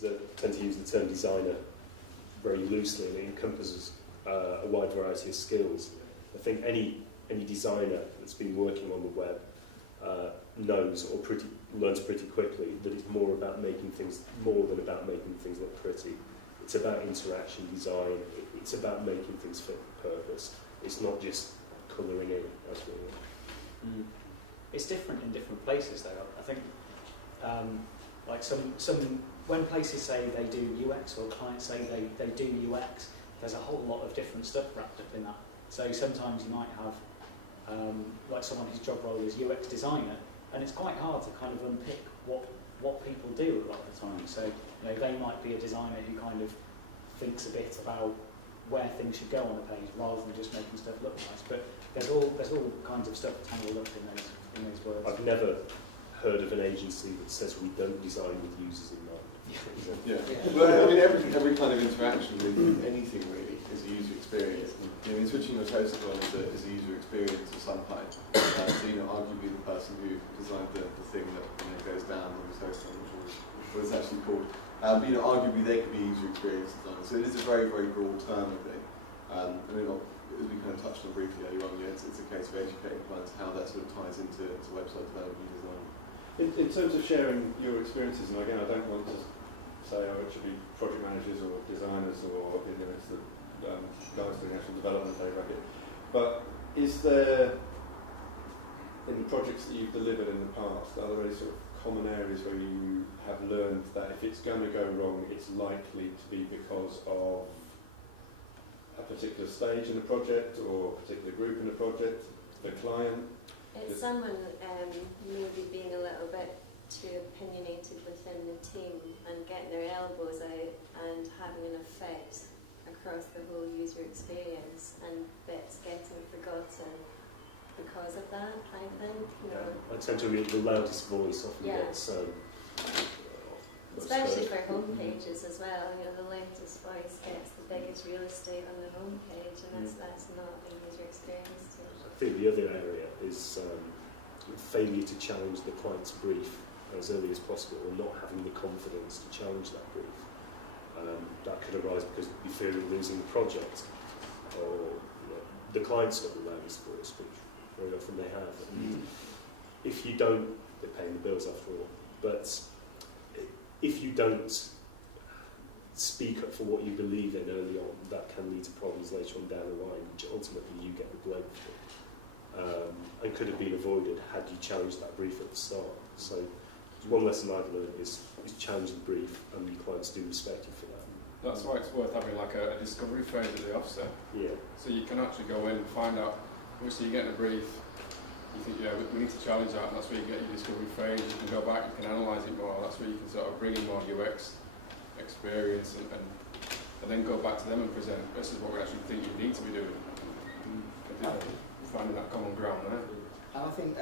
tend to use the term designer very loosely, and it encompasses a wide variety of skills. I think any designer that's been working on the web knows or learns pretty quickly that it's more than about making things look pretty. It's about interaction design. It's about making things fit for purpose. It's not just colouring in, as we know. It's different in different places, though. I think, like when places say they do UX or clients say they do UX, there's a whole lot of different stuff wrapped up in that. So sometimes you might have like someone whose job role is UX designer, and it's quite hard to kind of unpick what people do a lot of the time. So they might be a designer who kind of thinks a bit about where things should go on a page rather than just making stuff look nice. But there's all kinds of stuff tangled up in those words. I've never heard of an agency that says we don't design with users in mind. Yeah. Well, I mean, every kind of interaction with anything really is a user experience. I mean, switching your toaster on is a user experience of some kind. So, arguably the person who designed the thing that goes down on the toaster, I'm not sure what it's actually called. But arguably they could be user experience design. So it is a very, very broad term, I think. I mean, as we kind of touched on briefly earlier on, it's a case of educating clients how that sort of ties into website development and design. In terms of sharing your experiences, and again, I don't want to say it should be project managers or designers or it's the guys doing actual development they racket. But is there, in the projects that you've delivered in the past, are there any sort of common areas where you have learned that if it's going to go wrong, it's likely to be because of a particular stage in the project or a particular group in the project, the client? It's someone maybe being a little bit too opinionated within the team and getting their elbows out and having an effect across the whole user experience, and bits getting forgotten because of that, I think. I tend to read the loudest voice often gets especially for home pages as well. The loudest voice gets the biggest real estate on the home page, and that's not a user experience. I think the other area is failure to challenge the client's brief as early as possible, or not having the confidence to challenge that brief. That could arise because you fear of losing the project, or the client's got the loudest voice, which very often they have. And if you don't, they're paying the bills after all, but if you don't speak up for what you believe in early on, that can lead to problems later on down the line, which ultimately you get the blame for. And could have been avoided had you challenged that brief at the start. So one lesson I've learned is challenge the brief, and your clients do respect you for that. That's why it's worth having like a discovery phase at the offset. Yeah. So you can actually go in and find out, obviously you're getting a brief, you think, we need to challenge that, and that's where you get your discovery phase. You can go back, you can analyse it more, that's where you can sort of bring in more UX experience and then go back to them and present, this is what we actually think you need to be doing. Finding that common ground there. And I think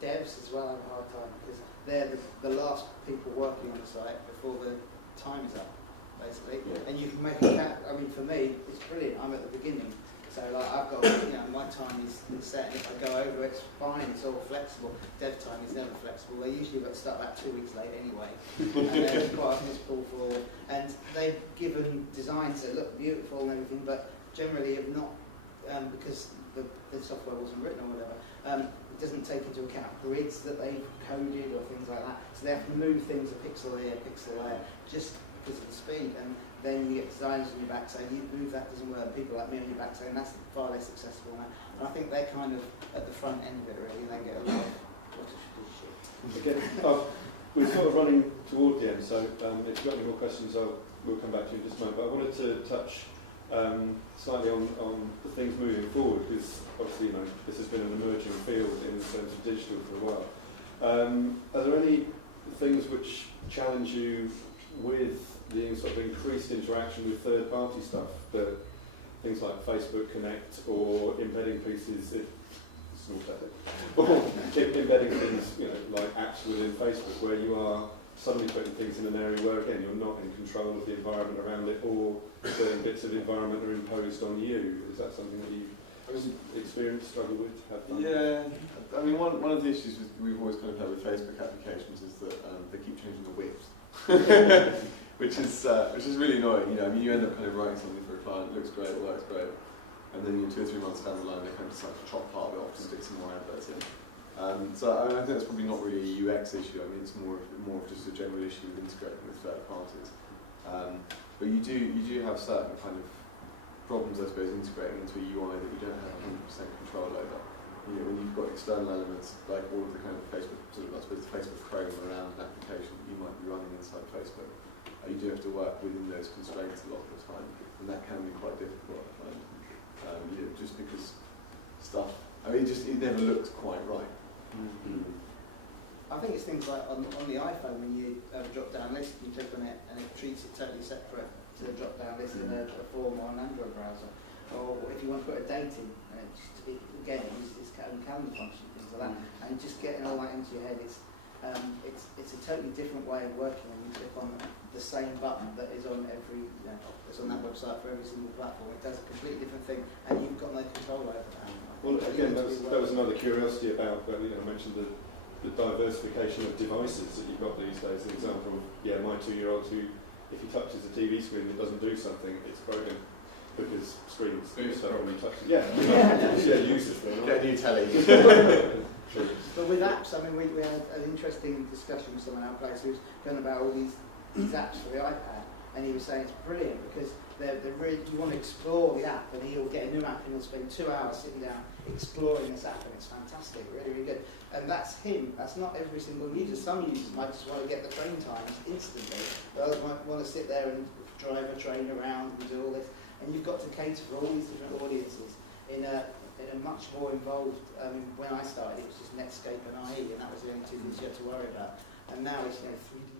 devs as well have a hard time, because they're the last people working on the site before the time is up, basically. Yeah. And you can make a cap. I mean, for me, it's brilliant. I'm at the beginning, so like I've got, my time is set. And if I go over, it's fine. It's all flexible. Dev time is never flexible. They usually got to start about 2 weeks late anyway, and they're quite often it's pull for. And they've given designs that look beautiful and everything, but generally have not, because the software wasn't written or whatever. It doesn't take into account grids that they've coded or things like that. So they have to move things a pixel here, pixel there, just because of the speed. And then you get designers on your back saying, you move that doesn't work. People like me on your back saying, that's far less successful now. And I think they're kind of at the front end of it, really, and they get a lot of what I should do shit. Okay. We're sort of running toward the end, so if you've got any more questions, we'll come back to you in just a moment. But I wanted to touch slightly on the things moving forward, because obviously this has been an emerging field in terms of digital for a while. Are there any things which challenge you with the sort of increased interaction with third-party stuff, that things like Facebook Connect or embedding pieces, or embedding things, like apps within Facebook, where you are suddenly putting things in an area where, again, you're not in control of the environment around it, or certain bits of environment are imposed on you? Is that something that you've experienced, struggled with, have fun? Yeah, I mean, one of the issues we've always kind of had with Facebook applications is that they keep changing the width. which is really annoying. You know, I mean, you end up kind of writing something for a client, it looks great, it works great, and then 2 or 3 months down the line, they kind of decide to chop part of it off to stick some more adverts in. So I think that's probably not really a UX issue. I mean, it's more of just a general issue with integrating with third parties. But you do have certain kind of problems, I suppose, integrating into a UI that you don't have 100% control over. You know, when you've got external elements like all of the kind of Facebook, sort of, I suppose, the Facebook Chrome around an application that you might be running inside Facebook, you do have to work within those constraints a lot of the time, and that can be quite difficult, I find. You know, just because stuff, I mean, it never looks quite right. Mm-hmm. I think it's things like on the iPhone when you have a drop-down list, you click on it and it treats it totally separate to the drop-down list in a form or an Android browser. Or if you want to put a date in, again, it's calendar function, things like that. And just getting all that into your head, it's a totally different way of working when you click on the same button that is on every, that's on that website for every single platform. It does a completely different thing, and you've got no control over that. Well, again, that was another curiosity about, I mentioned the diversification of devices that you've got these days. An example, my 2-year-old who, if he touches a TV screen and doesn't do something, it's broken because screens stuff when he touches. Uses them. Get a new telly. But with apps, I mean, we had an interesting discussion with someone out place who's going about all these apps for the iPad, and he was saying it's brilliant because they're really, you want to explore the app, and he'll get a new app and he'll spend 2 hours sitting down exploring this app, and it's fantastic, really, really good. And that's him. That's not every single user. Some users might just want to get the train times instantly, but others might want to sit there and drive a train around and do all this. And you've got to cater for all these different audiences in a much more involved. When I started, it was just Netscape and IE, and that was the only two things you had to worry about. And now it's 3D